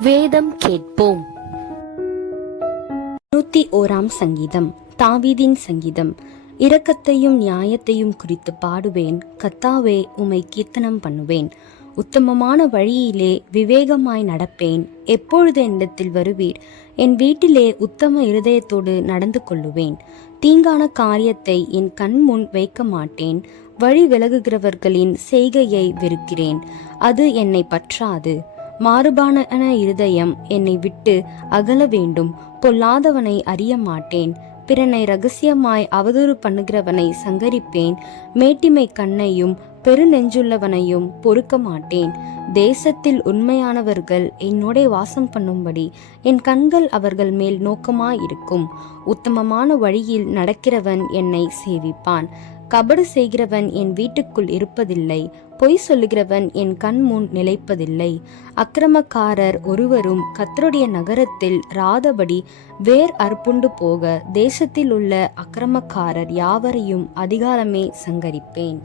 வேதம் கேட்போம். 101 சங்கீதம். தாவீதின் சங்கீதம். இரக்கத்தையும் நியாயத்தையும் குறித்து பாடுவேன். கர்த்தாவே, உம்மை கீர்த்தனம் பண்ணுவேன். உத்தமமான வழியிலே விவேகமாய் நடப்பேன். எப்பொழுது என்னிடத்தில் வருவீர்? என் வீட்டிலே உத்தம இருதயத்தோடு நடந்து கொள்ளுவேன். தீங்கான காரியத்தை என் கண் முன் வைக்க மாட்டேன். வழி விலகுகிறவர்களின் செய்கையை வெறுக்கிறேன். அது என்னை பற்றாது. மாறுபான இருதயம் என்னை விட்டு அகல வேண்டும். பொல்லாதவனை அறிய மாட்டேன். பிறனை ரகசியமாய் அவதூறு பண்ணுகிறவனை சங்கரிப்பேன். மேட்டிமை கண்ணையும் பெருநெஞ்சுள்ளவனையும் பொறுக்க மாட்டேன். தேசத்தில் உண்மையானவர்கள் என்னோட வாசம் பண்ணும்படி என் கண்கள் அவர்கள் மேல் நோக்கமாயிருக்கும். உத்தமமான வழியில் நடக்கிறவன் என்னை சேவிப்பான். கபடு செய்கிறவன் என் வீட்டுக்குள் இருப்பதில்லை. பொய் சொல்லுகிறவன் என் கண் முன் நிலைப்பதில்லை. அக்கிரமக்காரர் ஒருவரும் கர்த்தருடைய நகரத்தில் ராதபடி வேர் அறுப்புண்டு போக தேசத்தில் உள்ள அக்கிரமக்காரர் யாவரையும் அதிகாலமே சங்கரிப்பேன்.